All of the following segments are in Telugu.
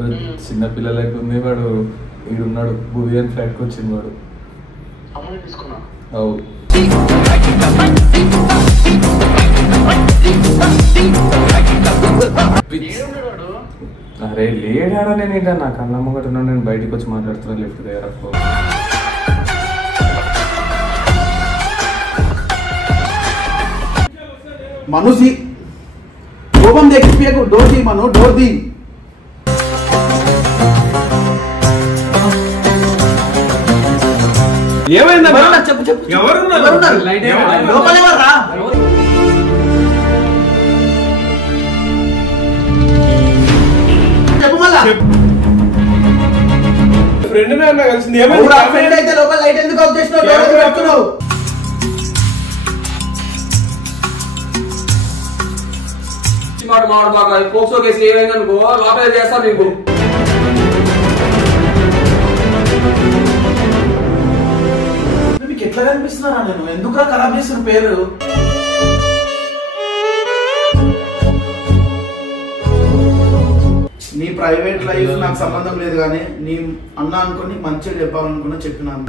చిన్న పిల్లలకి ఉంది వాడు ఈడున్నాడు భూవియన్ ఫ్లాట్కి వచ్చింది వాడు అవు అరే లేడాడా నేను ఏంటా నాకు అన్నమ్మ ఒకటి నేను బయటికి వచ్చి మాట్లాడుతున్నా లిఫ్ట్ దగ్గర మనుషి కోపం తెచ్చిపోయకు డోర్ ది మను డోర్ ది ఏమైందమ్మా చెప్పు చెప్పు ఎవరున్నారు లోపల ఎవర్రా చెప్పు మళ్ళా ఫ్రెండ్ నే అన్న కలిసింది ఊరా ఫ్రెండ్ అయితే లోపల లైట్ ఎందుకు ఆఫ్ చేస్తున్నావు డోర్ ఎందుకు పెడుతున్నావు మాట పోక్సో కేసు ఏమైందనుకో లోపల చేస్తాను నీకు మీకు ఎట్లా కనిపిస్తున్నారా నేను ఎందుకురా ఖరాబ్ చేసిన పేరు నీ ప్రైవేట్ లైఫ్ నాకు సంబంధం లేదు కానీ నీ అన్న అనుకుని మంచిగా చెప్పాలనుకున్నా చెప్పినాను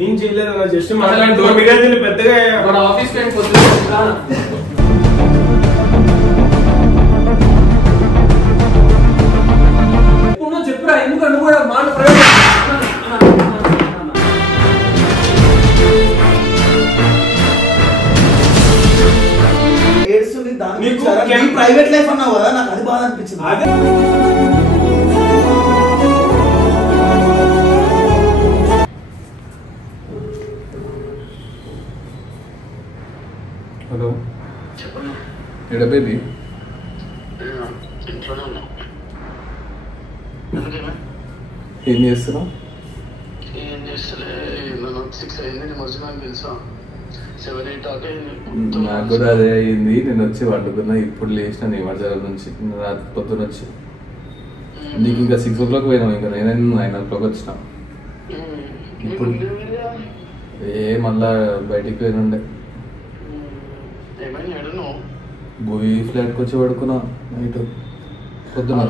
ఏం చేయలేదు అన్న జస్ట్ మాట్లాడి పెద్దగా ఆఫీస్ చెప్పురా ఎందుకు నువ్వు కూడా మాట ఏడుస్తుంది దాని ప్రైవేట్ లైఫ్ అన్నావు కదా నాకు అది బాధ అనిపించింది హలో ఎడ బేబీ ఏం చేస్తున్నావు నాకు కూడా అదే అయింది నేను వచ్చి వండుకున్నా ఇప్పుడు లేచిన నీ మధ్యాహ్నం నుంచి రాత్రి పొద్దున వచ్చి నీకు ఇంకా 6 o'clock పోయినావు ఇంకా నేనే 9 o'clock వచ్చిన ఇప్పుడు మళ్ళా బయటికి పోయినుండే భూమి ఫ్లాట్కి వచ్చి పడుకున్నా నైట్ పొద్దున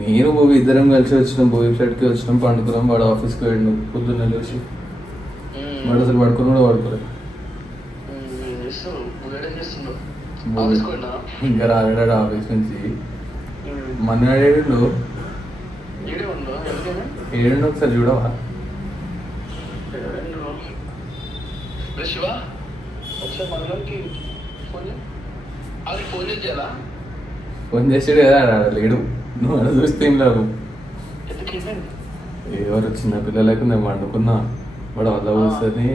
నేను భూమి ఇద్దరం కలిసి వచ్చినాం భూమి ఫ్లాట్కి వచ్చినాం పండుకున్నాం వాడు ఆఫీస్కి వెళ్ళినాం పొద్దున్న లేచి వాడు అసలు పడుకుని కూడా పడుకోలేదు ఇంకా రాలేడాడు ఆఫీస్ నుంచి మన ఏడు ఒకసారి చూడవా ఫోన్ చేసాడు కదా లేడు నువ్వు అలా చూస్తే ఏం లేదు ఎవరు చిన్న పిల్లలకు నేను వండుకున్నా వాడు వల్ల వస్తుంది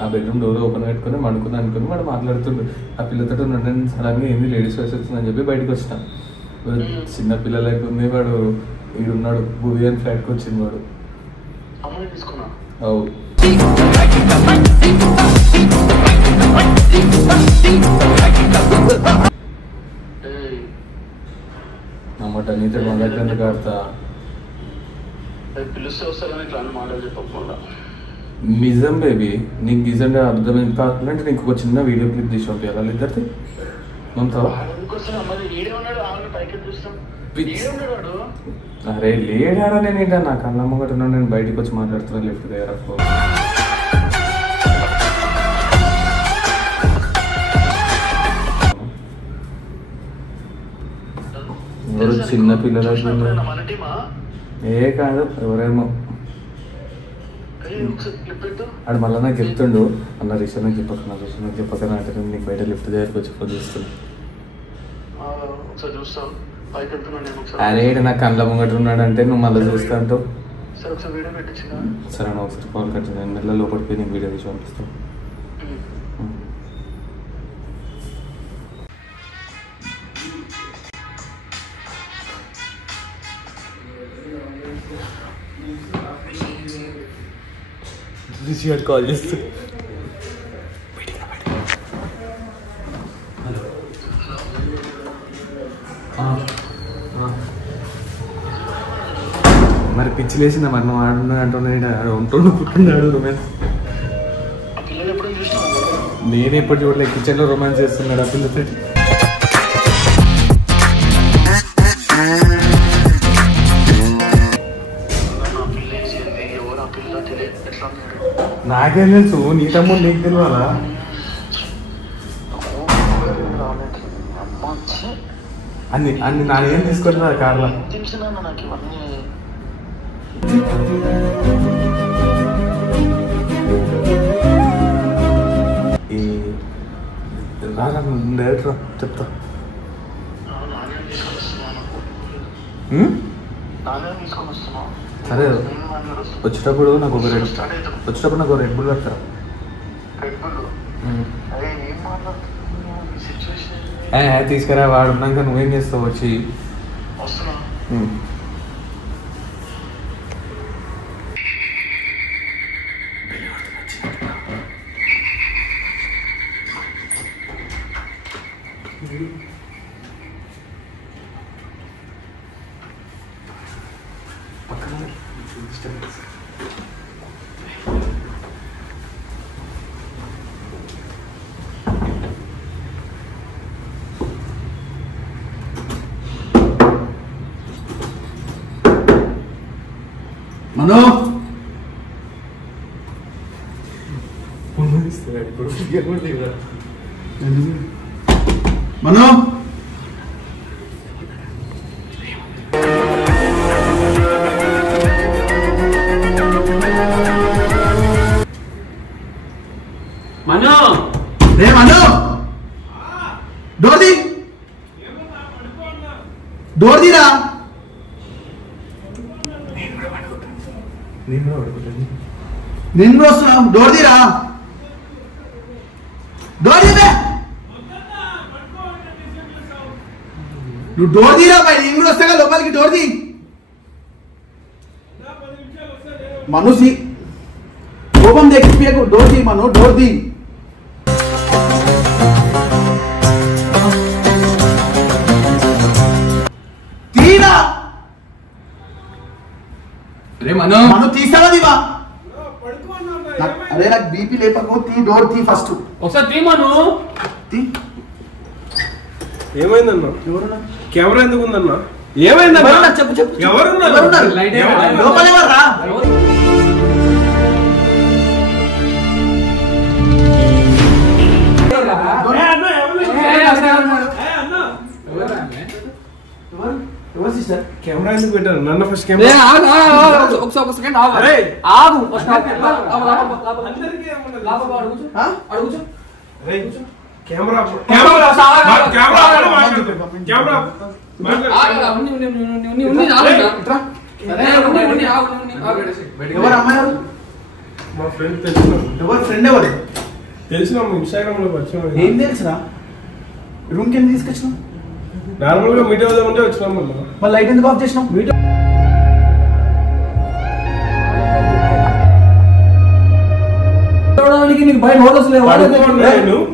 ఆ బెడ్రూమ్ డోర్ ఓపెన్ పెట్టుకుని వండుకున్నా అనుకుని వాడు మాట్లాడుతుండు ఆ పిల్లతో నేను సడన్గా ఏంది లేడీస్ వాయిస్ వచ్చిందని చెప్పి బయటకు వచ్చిన చిన్న పిల్లలకి ఉంది వాడు ఈడున్నాడు భూవియన్ ఫ్లాట్కి వచ్చింది వాడు అవు నమ్మట నీతో మొదటి ఎందుకు ఆడతా నిజం బేబీ నీకు నిజంగా అర్థమైంది కాకుండా నీకు ఒక చిన్న వీడియో క్లిప్ తీసి పంపించాలి ఇద్దరిది మమతా అరే లేడాడా నేను ఏంటా నాకు అన్నమ్మ ఒకటి నేను బయటికి వచ్చి మాట్లాడుతున్నా లిఫ్ట్ దగ్గర ఎవరు చిన్న పిల్లలకి ఏ కాదు ఎవరేమో ఆడు మళ్ళీ నాకు చెప్తుండు అన్న రిషబ్ నాకు చెప్పకనా అంటే నీకు బయట లిఫ్ట్ దగ్గరికి వచ్చి ఫోన్ చేస్తున్నా అరే నాకు కళ్ళ ముంగట ఉన్నాడంటే నువ్వు మళ్ళీ చూస్తా అంటావు సరే నువ్వు ఒకసారి కాల్ కట్టు నేను మెల్ల లోపలికి నీకు వీడియో తీసి పంపిస్తాను రిషి గారు కాల్ చేస్తూ మరి పిచ్చి లేచిందా మరి నువ్వు ఆడున్నా అంటున్నాడు ఉంటుండు పుట్టినాడు రొమాన్స్ నేను ఎప్పుడు చూడలే కిచెన్ లో రొమాన్స్ చేస్తున్నాడు ఆ పిల్లతో. నాకేం తెలుసు, నీ తమ్ముడు నీకు తెలియాలా? అన్ని అన్ని నాకేం తీసుకుంటున్నా కార్లో. ఈ డైరెక్టర్ చెప్తా. సరే వచ్చేటప్పుడు నాకు ఒక రెడ్ బుల్ పెట్టరా. తీసుకురా, వాడు ఉన్నాక నువ్వేం చేస్తావు వచ్చి. మనో మనో మనో రే మనో డోర్ తీరా. నేను వస్తున్నా, డోర్ తీరా. డోర్ తీవే, నువ్వు డోర్ తీరా పై. నేను కూడా వస్తా లోపలికి. డోర్ తీ మనుషి, కోపం తెప్పియకు. డోర్ తీ మను, డోర్ తీ. తీరా. మనం తీసావా దివా? అరే నాకు బీపీ లేపకు. తీ, డోర్ తీ ఫస్ట్. ఒకసారి తీమను. ఏమైందన్నా? ఎవరున్నా? కెమెరా ఎందుకు ఉందన్నా? ఏమైందన్నా? చెప్పు చెప్పు. ఎవరున్నారు? లోపల ఎవర్రా? ఎవరు సిస్టర్? కెమెరా ఎందుకు పెట్టారు? నన్ను ఫస్ట్ ఒక సెకండ్ కెమెరా ఎవరు అమ్మాయి? మా ఫ్రెండ్ తెలిసిన. ఎవరు ఫ్రెండ్? ఎవరు తెలిసిన ఇన్స్టాగ్రామ్ లో వచ్చాము. ఏం తెలిసినా? రూమ్ కి ఎందుకు తీసుకొచ్చినావు? నార్మల్ గా మీట్ అవుదామంటే వచ్చినాం. మళ్ళీ లైట్ ఎందుకు ఆఫ్ చేసినావు? నీకు బయట హోటల్స్ లేవు.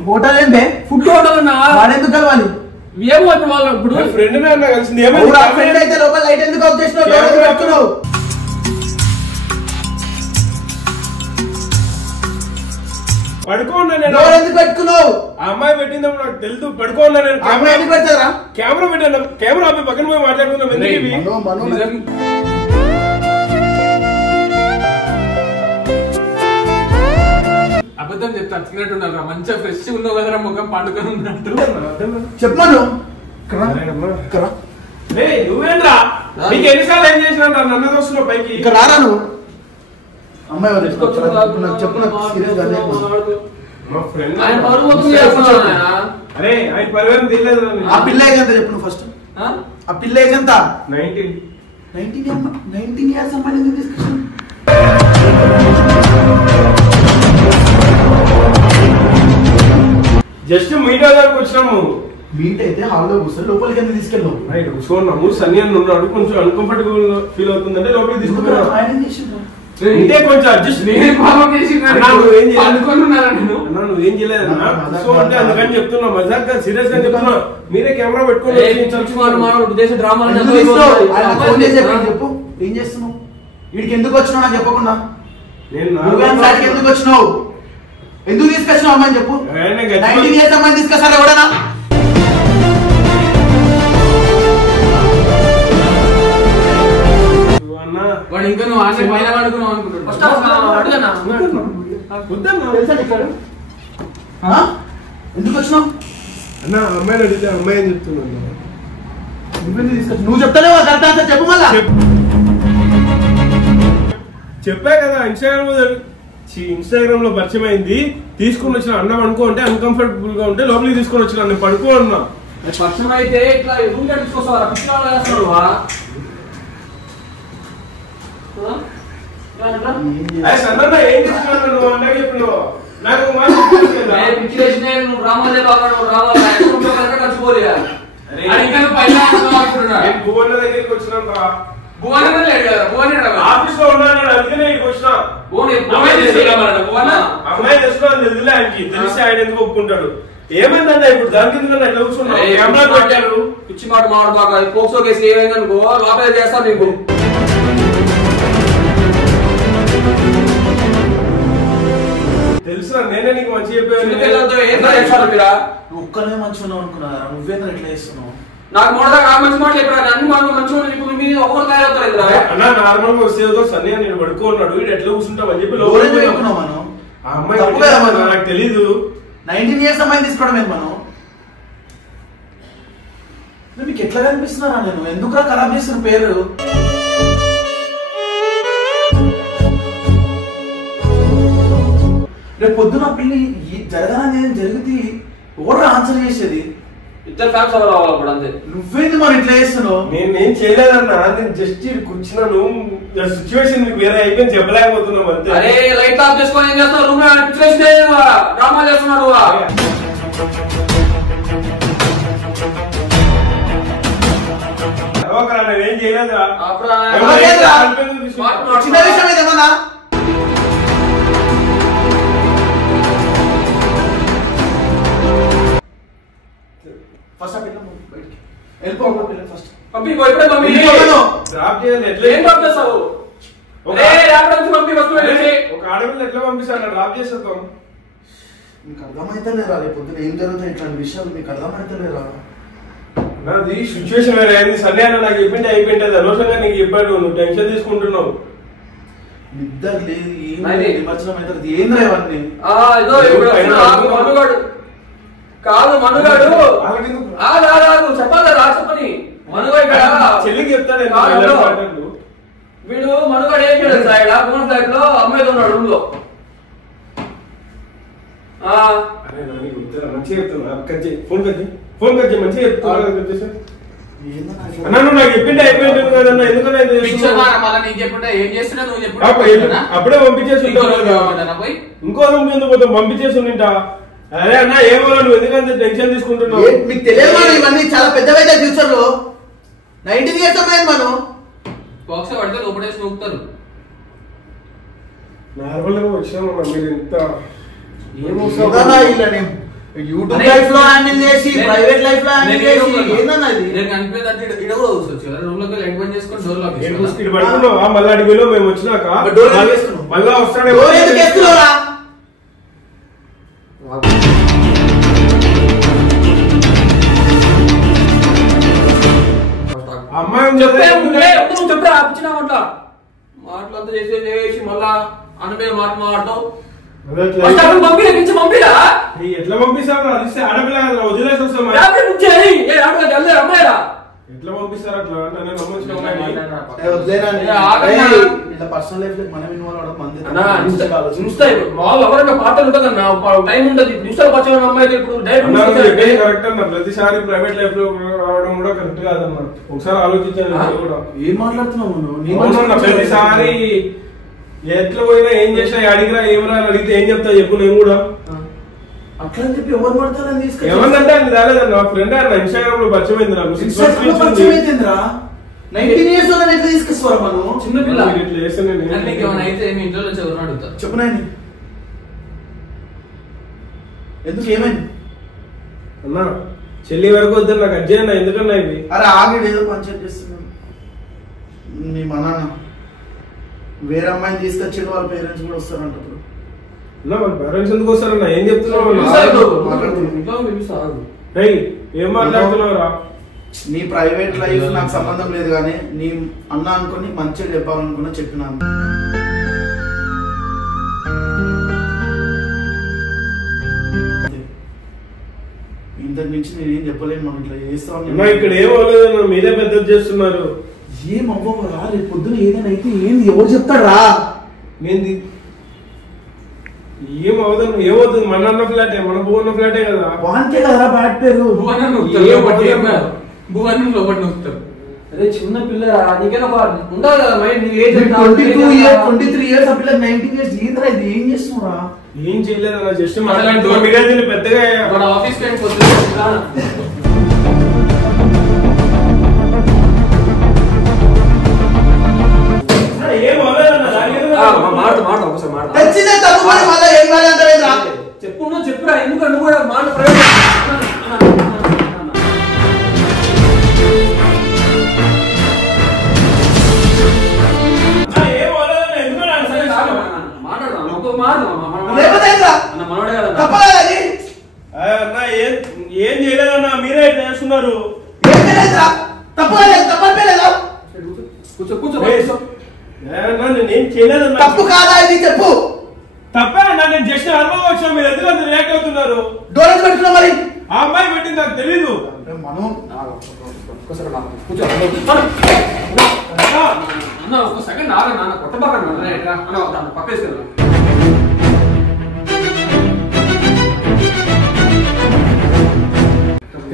హోటల్ ఏంటే? ఫుడ్ హోటల్ అన్నా. వాడెందుకు కలవాలి? ఏమో వాళ్ళు ఇప్పుడు ఫ్రెండ్ కలిసింది. ఫ్రెండ్ అయితే లోపల లైట్ ఎందుకు ఆఫ్ చేసినావు? పడుకోండి. ఎందుకు పెట్టుకున్నావు? ఆ అమ్మాయి పెట్టినప్పుడు నాకు తెలుసు. పడుకోండి. నేను అమ్మాయి ఎందుకు పెడతారా? కెమెరా పెట్టాను. కెమెరా ఆపి పక్కన పోయి మాట్లాడుకుందాం. ఎందుకు ఇవి? అబద్ధం చెప్తా. తిన్నట్టున్నారు. మంచిగా ఫ్రెష్ ఉన్నావు కదరా, ముఖం పండుకొని ఉన్నట్టు. చెప్పాను. నువ్వేంద్రా? నీకు ఎన్నిసార్లు ఏం చేసినా నన్ను వస్తున్నావు పైకి. ఇక్కడ రారా నువ్వు? అమ్మాయి చెప్పు. నాకు సీరియస్ అదే. మా ఫ్రెండ్ అరే ఆయన పరివారం తీయలేదు. ఆ పిల్ల ఏజ్ ఎంత చెప్పు నువ్వు ఫస్ట్. ఆ పిల్ల ఏజ్ ఎంత? 19 years అమ్మాయి ఎందుకు తీసుకొచ్చావు? జస్ట్ మీట్ అవడానికి వచ్చినాము. మీట్ అయితే హాల్లో కూర్చొని లోపలికి ఎందుకు తీసుకెళ్ళావు? చూడన్నాము. సన్నీ అని ఉన్నాడు. కొంచెం అన్కంఫర్టబుల్ ఫీల్ అవుతుందంటే లోపలికి తీసుకున్నాను. ఆయన ఏం చేసిండు? అంటే కొంచెం అడ్జస్ట్. నువ్వేం చేయలేదు. సో అంటే అందుకని చెప్తున్నా. మజాక్ సీరియస్ గా చెప్తున్నా. మీరే కెమెరా పెట్టుకోండి. చెప్పు ఏం చేస్తున్నావు? వీడికి ఎందుకు వచ్చినావు నాకు చెప్పకుండా? నేను ఎందుకు వచ్చినావు? ఎందుకు తీసుకొచ్చినావు అమ్మాయిని చెప్పు. 19 years అమ్మాయిని తీసుకొస్తారా ఎవడన్నా? వాడు ఇంకా నువ్వు ఆశ పైన పడుకున్నావు అనుకుంటున్నావు. ఎందుకు వచ్చినావు అన్న? అమ్మాయిని అడిగితే అమ్మాయి అని చెప్తున్నాను. నువ్వు చెప్తానే కరెక్ట్ ఆన్సర్ చెప్పు. మళ్ళా చెప్పా కదా ఇన్స్టాగ్రామ్ లో పరిచయం అయింది, తీసుకుని వచ్చిన అన్నం అనుకో అంటే అన్కంఫర్టబుల్ గా ఉంటే లోపలికి తీసుకొని వచ్చిన నేను పడుకో అన్నా. పరిచయం అయితే ఇట్లా ఎదురు కట్టించుకోసారా పిచ్చివాళ్ళు చేస్తున్నాడు. ఏం తీసుకున్నావు నువ్వు అంటే చెప్పినావు నాకు పిచ్చి వేసిన నువ్వు రామాలే బాగా రావాలి ఖర్చుకోలే భువన్న దగ్గరికి వచ్చినాక భువన ఆఫీస్ లో ఉన్నాను అందుకనే ఇక్కడికి వచ్చినా. అమ్మాయి తెచ్చుకోవాలని తెలియలే ఆయనకి, తెలిసి ఆయన ఎందుకు ఒప్పుకుంటాడు. ఏమైందన్నా ఇప్పుడు దానికి ఎందుకన్నా ఎట్లా కూర్చున్నావు? కెమెరా పెట్టారు. పిచ్చి మాట మాడు బాగా పోక్సో కేసు ఏమైందనుకో లోపల చేస్తాను నీకు. తెలుసా నేనే నీకు మంచి చెప్పాను. ఒక్కనే మంచిగా అనుకున్నారా? నువ్వేంద్ర ఎట్లా చేస్తున్నావు? నాకు మొదట మంచి మాటలు చెప్పారు, అన్ని మాటలు మంచిగా ఇప్పుడు మీరు ఒకరు తయారవుతారు. అన్నా నార్మల్ గా వస్తే సన్నీ నేను పడుకోన్నాడు, వీడు ఎట్లా కూర్చుంటావు అని చెప్పి ఆ అమ్మాయి నాకు తెలీదు. 19 years అమ్మాయిని తీసుకోవడం ఏంటి మనం? మీకు ఎట్లా కనిపిస్తున్నారా? నేను ఎందుకు ఖరాబ్ చేసిన పేరు? రేపు పొద్దున పిల్లి జరగాలని జరిగితే ఎవరు ఆన్సర్ చేసేది? ఇద్దరు ఫ్యాన్స్ ఎవరు రావాలి అప్పుడు అంతే. నువ్వేంది మరి ఇట్లా చేస్తున్నావు? నేను చేయలేదన్నా, నేను జస్ట్ కూర్చున్నాను. సిచ్యువేషన్ మీకు వేరే అయిపోయింది చెప్పలేకపోతున్నాం అంతే. అరే లైట్ ఆఫ్ చేసుకొని ఏం చేస్తావు? రూమ్ డ్రామా చేస్తున్నాడు. నేనేం చేయలేదా? చిన్న విషయం ఏమన్నా ఫస్ట్ ఒక ఆడపిల్ల ఎట్లా పంపిస్తాను డ్రాప్ చేసేద్దాం. మీకు అర్థమైతలేరా? రేపు పొద్దున ఏం జరుగుతాయి ఇట్లాంటి విషయాలు మీకు అర్థమైతలేరా? నాది సిచ్యువేషన్ వేరే అయింది. సన్నీ అన్న నాకు చెప్పింటే అయిపోయింది, అనవసరంగా నీకు చెప్పాడు, నువ్వు టెన్షన్ తీసుకుంటున్నావు. నిద్ర లేదు, ఏం నిమజ్జనం అవుతుంది. ఏంద్రా ఇవన్నీ? మనుగాడు కాదు, మనుగాడు చెప్పాలి రా చెప్పని. మనుగాడు చెల్లికి చెప్తాను వీడు. మనుగాడు ఏం చేయలేదు సార్, ఫోన్ ఫ్లాట్ లో అమ్మాయితో ఉన్నాడు రూమ్ లో. మంచిగా చెప్తున్నా, ఫోన్ కచ్చి మంచిగా చెప్తున్నా. నాకు చెప్పింటే అయిపోయింది కదన్నా, ఎందుకన్నా అప్పుడే పంపించేసి ఇంకో రూమ్ ఎందుకు పోతాం, పంపించేసి ఉంటా. అరే అన్న ఏమో నువ్వు ఎందుకంటే టెన్షన్ తీసుకుంటున్నావు? మీకు తెలియదు ఇవన్నీ చాలా పెద్దవైతే ఫ్యూచర్ లో. 19 years అమ్మాయి మనం బాక్స్ పడితే లోపడేసి నూపుతారు. నార్మల్ గా వచ్చామన్నా మీరు ఎంత యూట్యూబ్ లైఫ్ లో హ్యాండిల్ చేసి ప్రైవేట్ లైఫ్ లో హ్యాండిల్ చేసి ఏందన్నా ఇది? పడుకున్నావా? మళ్ళీ అడిగిలో మేము వచ్చినాక మళ్ళా వస్తాడే అమ్మాయి మాటలంతా చేసి మళ్ళా అనబే మాట్లాడతావు. ఎట్లా పంపిస్తారు? అది ఆడపిల్ల వదిలేసి వస్తాం. అమ్మాయిరా ఎట్లా పంపిస్తారు అట్లా? పర్సనల్ లైఫ్ లో మనం ఇన్వాల్వ్ అవడం పాటలు ఉంటుందన్న టైం ఉంటుంది. నిమిషాలు పచ్చని అమ్మాయి ఇప్పుడు కరెక్ట్ అన్న. ప్రతిసారి ప్రైవేట్ లైఫ్ లో రావడం కూడా కరెక్ట్ కాదన్న. ఒకసారి ఆలోచించాను. ఏం మాట్లాడుతున్నావు? ప్రతిసారి ఎట్లా పోయినా ఏం చేసినా అడిగినా ఏమరా అడిగితే ఏం చెప్తా చెప్పు. నేను కూడా అట్లా అని చెప్పి ఎవరు పడతారని తీసుకెళ్ళి ఏమన్నంటే అది రాలేదన్న. మా ఫ్రెండ్ అన్న ఇన్స్టాగ్రామ్ లో పరిచయం అయింది నాకు. 19 years లో ఎట్లా తీసుకొస్తారా మనం? చిన్నపిల్ల ఇట్లా చేస్తాను అయితే మీ ఇంట్లో ఎవరు అడుగుతారు? చెప్పునాయని ఎందుకు ఏమైంది అన్నా? చెల్లి వరకు వద్దని నాకు అజ్జయన్న ఎందుకన్నా ఇవి? అరే ఆగి ఏదో పంచాయతీ చేస్తున్నాను. మీ మా నాన్న వేరే అమ్మాయిని తీసుకొచ్చి వాళ్ళ పేరెంట్స్ కూడా వస్తారంట. అన్న మన పేరెంట్స్ ఎందుకు వస్తారన్నా? ఏం చెప్తున్నావు? ఏం మాట్లాడుతున్నావురా? నీ ప్రైవేట్ లైఫ్ నాకు సంబంధం లేదు కానీ నీ అన్న అనుకుని మంచిగా చెప్పాలనుకున్నా చెప్పినాను. ఇంతకు మించి నేనేం చెప్పలేను. మనం ఇట్లా చేస్తాం. ఇక్కడ ఏం అవ్వలేదు, మీరే పెద్ద చేస్తున్నారు. ఏం అవ్వరా? రేపు పొద్దున ఏదైనా అయితే ఏంది ఎవరు చెప్తారా? ఏంది ఏం అవుతుంది? ఏమవుతుంది? మన అన్న ఫ్లాటే, మన భూ అన్న ఫ్లాటే కదా. వాంటే కదా బ్యాడ్ పేరు. అదే చిన్న పిల్లరా, నీకేనా ఉండాలి కదా మైండ్. 22 years 23 years ఆ పిల్లకి 19 years ఏంద్రా ఇది? ఏం చేస్తున్నారా? ఏం చేయలేదన్నా, జస్ట్ మాట్లాడుతూ పెద్దగా ఆఫీస్ టైం చెప్పున్నా చెప్పురా. ఎందుకంటే కూడా మాట ఏం చేయలేదన్నా, మీరే చేస్తున్నారు. నేనేం చేయలేదన్నా. తప్పు కాదా ఇది చెప్పు. తప్పే అన్నా, నేను జస్ట్ అనుభవం వచ్చాను. మీరు ఎందుకు అంత రియాక్ట్ అవుతున్నారు? డోర్ పెట్టుకున్నా మరి. ఆ అమ్మాయి పెట్టింది నాకు తెలీదు. మనం అన్న ఒక సెకండ్ ఆగా నాన్న కొత్త పక్క తీసుకెళ్ళా.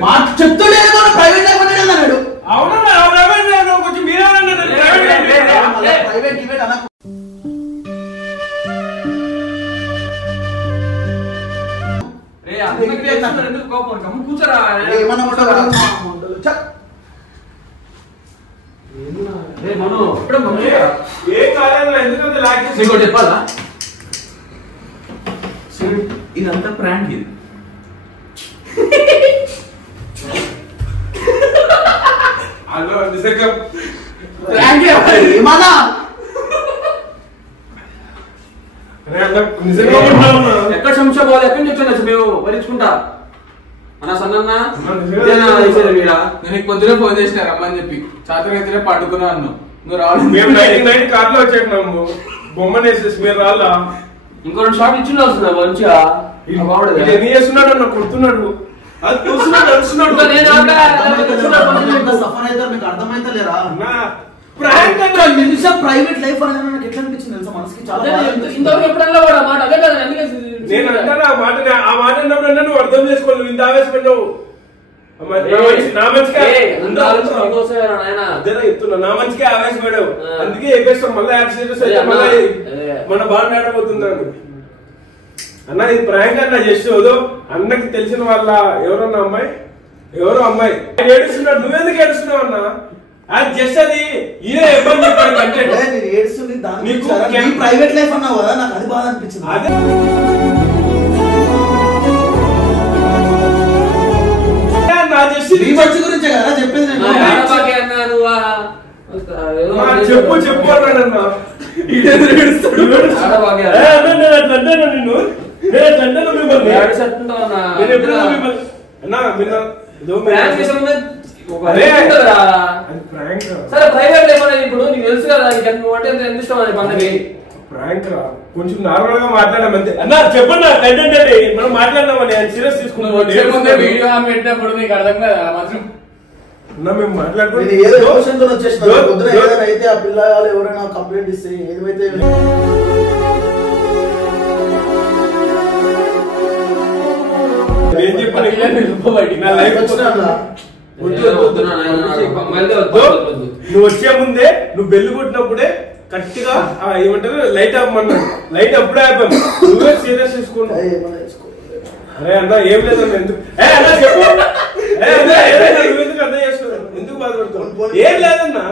మా చెప్తుండేది ప్రైవేట్ అన్నాడు. అవునా? కొంచెం మీరే ప్రైవేట్ ఇవేట్ అన్న. కూర్చోరా. చెప్పాలా ఇదంతా ప్రాంక్. ఇది ఏమన్నా ఎక్కడ సంశ పోవాలి? ఎక్కడి నుంచి వచ్చాను మేము వరించుకుంటా అన్న సన్న. నేను పొద్దున ఫోన్ చేసిన రమ్మని చెప్పి చాతరైతే పడుకున్నా అన్ను. నువ్వు రావాలి. మేము నైట్ కార్ లో వచ్చాము. బొమ్మను వేసేసి మీరు రాలా. ఇంకో 2 షాట్లు ఇచ్చి వస్తుందా మంచిగా? ఎన్ని చేస్తున్నాడు అన్న? కొడుతున్నాడు. అది చూస్తున్నాడు, నడుస్తున్నాడు. సఫర్ అయితే మీకు అర్థమైతే లేరా? ప్రైవేట్ లైఫ్ అనేది నాకు ఎట్లా అనిపించింది తెలుసా? మనసుకి చాలా ఇంతవరకు ఎప్పుడన్నా కూడా మాట అదే కదా. నేను అంటాను ఆ మాట అన్నప్పుడు నువ్వు అర్థం చేసుకోవాలి. నువ్వు ఇంత ఆవేశపడ్డావు. నా మంచిగా చెప్తున్నా, నా మంచిగా ఆవేశపడావు. అందుకే చెప్పేస్తాం. మళ్ళీ యాక్సిడెంట్ మళ్ళీ మన బాగా ఆడబోతున్నాను అన్న. ఇది ప్రాంక్ అన్న. జస్ట్ ఏదో అన్నకి తెలిసిన వాళ్ళ ఎవరన్నా అమ్మాయి, ఎవరో అమ్మాయి ఏడుస్తున్నాడు. నువ్వెందుకు ఏడుస్తున్నావు అన్న? అది జస్ట్ అది ఇదే ఇబ్బంది చెప్పాడు. కంటెంట్ ప్రైవేట్ లైఫ్ అన్నావు కదా, నాకు అది బాధ అనిపించింది. అదే గురించే కదా చెప్పేది. చెప్పు చెప్పు అన్నాడన్నా. సరే ప్రైవేట్ లైఫ్ అనేది ఇప్పుడు నీకు తెలుసు కదా. నువ్వు అంటే ఎంత ఇష్టం అది పండుగ? ప్రాంక్ రా, కొంచెం నార్మల్ గా మాట్లాడమంతే అన్న. చెప్పండి కంటెంట్ అంటే మనం మాట్లాడినామని సీరియస్ తీసుకున్నాం. వీడియో పెట్టినప్పుడు నీకు అర్థం కదా మాత్రం. మేము మాట్లాడుకుంటే అయితే ఆ పిల్ల ఎవరైనా కంప్లైంట్ ఇస్తే ఏదైతే ఏం చెప్పాలి? నువ్వు వచ్చే ముందే నువ్వు బెల్లు కొట్టినప్పుడే కరెక్ట్గా ఏమంటారు లైట్ ఆపమన్నాడు. లైట్ అప్పుడే ఆపాము. నువ్వే సీరియస్ తీసుకున్నావు. అరే అన్న ఏం లేదన్న. ఎందుకు చెప్పు? నువ్వు ఎందుకు అర్థం చేసుకో? ఎందుకు బాధపడుతున్నావు? ఏం లేదన్నా.